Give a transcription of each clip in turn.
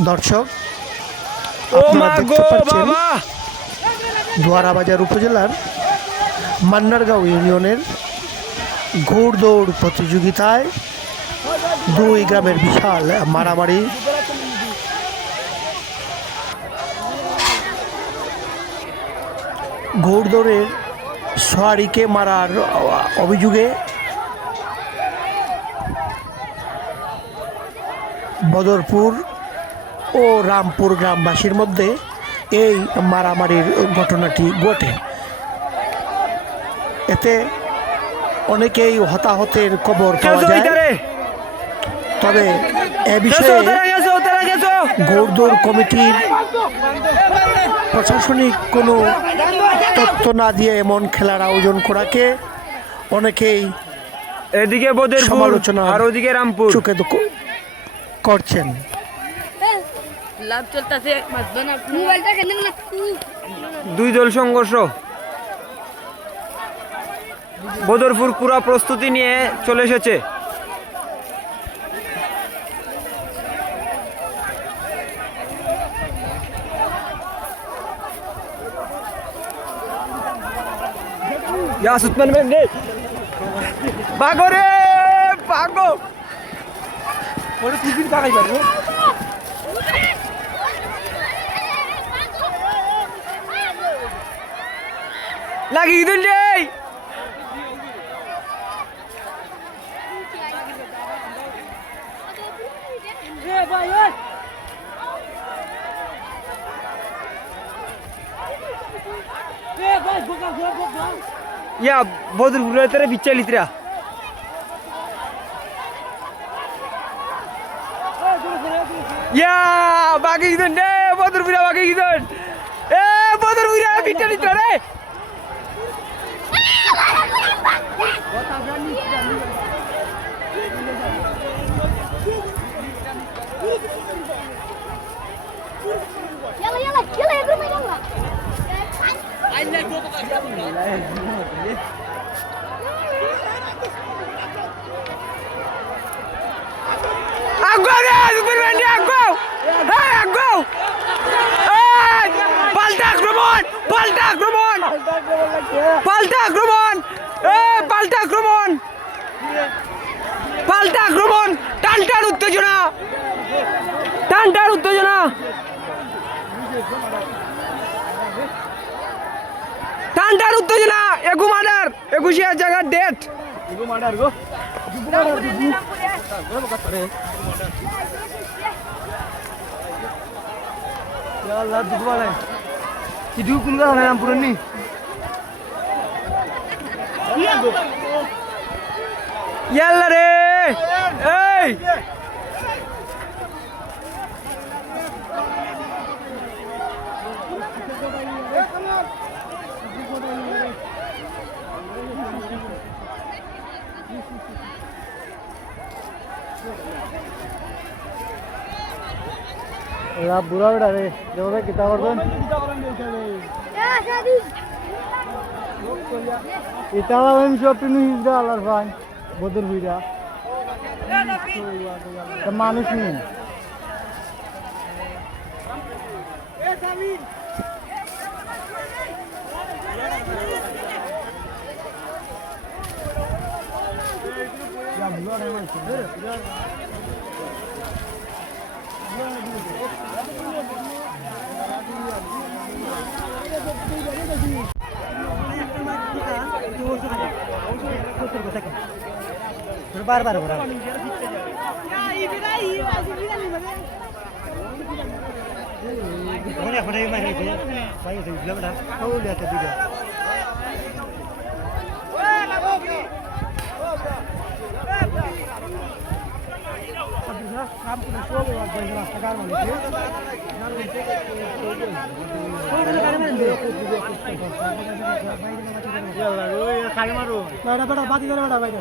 দর্শক ও আপনারা দেখতে পাচ্ছেন দোয়ারাবাজার উপজেলার মান্নারগাঁও ইউনিয়নের ঘোড়দৌড় প্রতিযোগিতায় দুই গ্রামের বিশাল মারামারি। ঘোড়দৌড়ের সোয়ারিকে মারার অভিযোগে বদরপুর ও রামপুর গ্রামবাসীর মধ্যে এই মারামারির ঘটনাটি ঘটে। এতে অনেকেই হতাহতের খবর পাওয়া যায়। তবে এ বিষয়ে গৌরদৌড় কমিটির প্রশাসনিক কোনো তথ্য না দিয়ে এমন খেলার আয়োজন করাকে অনেকেই এদিকে সমালোচনা আর ওদিকে রামপুর। চোখে করছেন। লাভ চলতেছে মোবাইলটা কেন না দুই দল সংঘর্ষ। বদরপুর পুরা প্রস্তুতি নিয়ে চলে এসেছে। রে bago. পরে টিফিন পাকাই পারব। লাগিয়ে দিন রে। ইয়া বদর ঘুরে তেরে বিচ্চালিতরা ইয়া বাকি দিন রে বদর বুড়া বাকি দিন। এ বদর বুড়া বিচ্চালিতরা রে। রে সুপার ব্যান্ডি আগো হ্যাঁ আগো এই পাল্টা আক্রমণ পাল্টা আক্রমণ। পাল্টা আক্রমণ। এ পাল্টা আক্রমণ। পাল্টা আক্রমণ। টানটার উত্তেজনা। টানটার উত্তেজনা। টানটার উত্তেজনা। এগু মার্ডার। একুশিয়া জায়গার ডেট puran ni ইয়াল্লা রে এই la bura beda Itala vem shopping hizda alar fan. Bodur hira. The manush nahi. Ya bunlar hemen şimdi. Ya bunlar hemen şimdi. বারবার ঘোরা ওখানে এখন এই গেছে ভাই আছে বুঝলাম না ও লিয়াতে দিবে বেটা বাতি ধরে বেটা বাইরে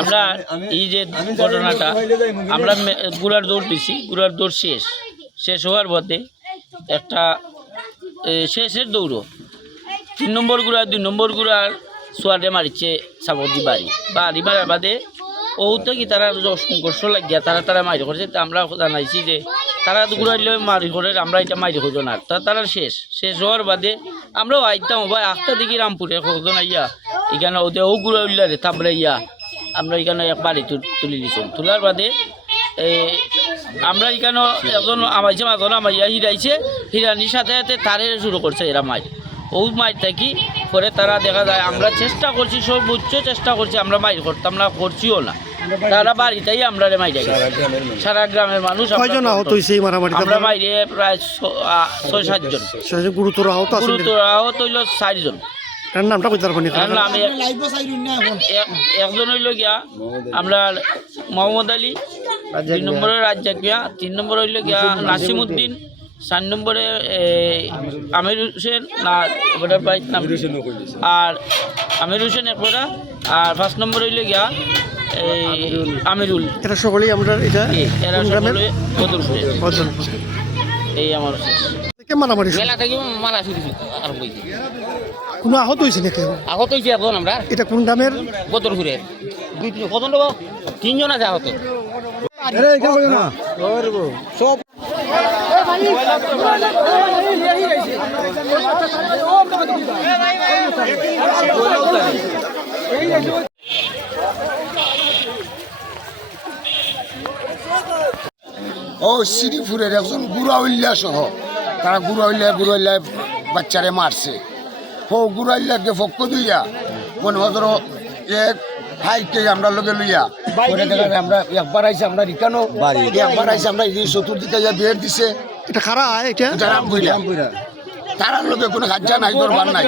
আমরা এই যে ঘটনাটা, আমরা গুড়ার দৌড় দিছি গুড়ার দৌড় শেষ। শেষ হওয়ার পথে একটা শেষের দৌড়ো। তিন নম্বর গুড়া, দুই নম্বর গুড়ার সোয়াডে মারিছে সাবজি বাড়ি। বাড়ি মারার বাদে ওতে কি তারা সংঘর্ষ লাগিয়া তারা তারা মারি করছে। আমরা জানাইছি যে তারা গুড়াইলে মারি করে, আমরা এটা মারি হইল না। তা তারা শেষ। শেষ হওয়ার বাদে আমরাও আইতাম, ভাই, আটটা দিকে রামপুরে কখন আইয়া, এখানে ওদের ও গুড়া উল্লারে তারপরে ইয়া আমরা এখানে এক বাড়ি তুলি দিয়েছি তোলার বাদে আমরা এখানে একজন আমাইছে মাজন আমাইয়া হিরাইছে হিরানির সাথে সাথে তারে শুরু করছে এরা মাই ও মাই থাকি পরে তারা দেখা যায় আমরা চেষ্টা করছি সর্বোচ্চ চেষ্টা করছি আমরা মাইর করতাম না করছিও না। তারা বাড়িতেই আমরা মাই দেখি সারা গ্রামের মানুষ আমরা কয়জন আহত হয়েছে এই মারামারিতে? আমরা বাইরে প্রায় ছয় সাতজন? গুরুতর আহত গুরুতর আহত হইল চারজন। তার নামটা কই তার কারণ আমি এক- এক- একজন হইল গিয়া আমরা মোহাম্মদ আলী দুই নম্বরে রাজ্জাক মিয়া তিন নম্বর হইল গিয়া নাসিম উদ্দিন চার নম্বরে আমির হোসেন না ওটার বাইক নাম আর আমির হোসেন একবারা আর পাঁচ নম্বর হইল গিয়া এই আমিরুল। এটা সকলেই আমরা এটা এরা সকলে বদরপুরে। বদল। এই আমার মারামারি মেলা থেকে মারা শুরু আর বইছি কোনো আহত হয়েছে নাকি? আহত হয়েছে এখন আমরা। এটা কোন গ্রামের? বদরপুরে দুই তিন কজন দেবো তিনজন আছে আহত। ও শ্রীপুরের একজন গুড়াউল্লা সহ। তারা গুড়াউল্লা গুড়াউল্লা বাচ্চারে মারছে। ও গুড়াউল্লাকে পক্ষ দুইয়া মনে হতর এক হাইকে আমরা লগে লইয়া পরে দেখা আমরা একবার আইসে আমরা রিটার্নও একবার আইসে আমরা এই চতুর্দিকে যা বের দিছে। এটা খারা এটা? এটা রামপুরা তারার লোকে কোনো কাজা নাই দরবার নাই।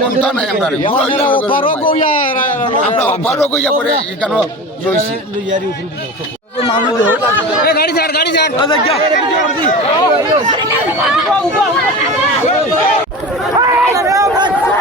কোনটা নাই আমরা লগে আমরা অপারও কইয়া পরে এখানে রইছি। গাড়ি ছাড় গাড়ি ছাড়। Hey! Hey!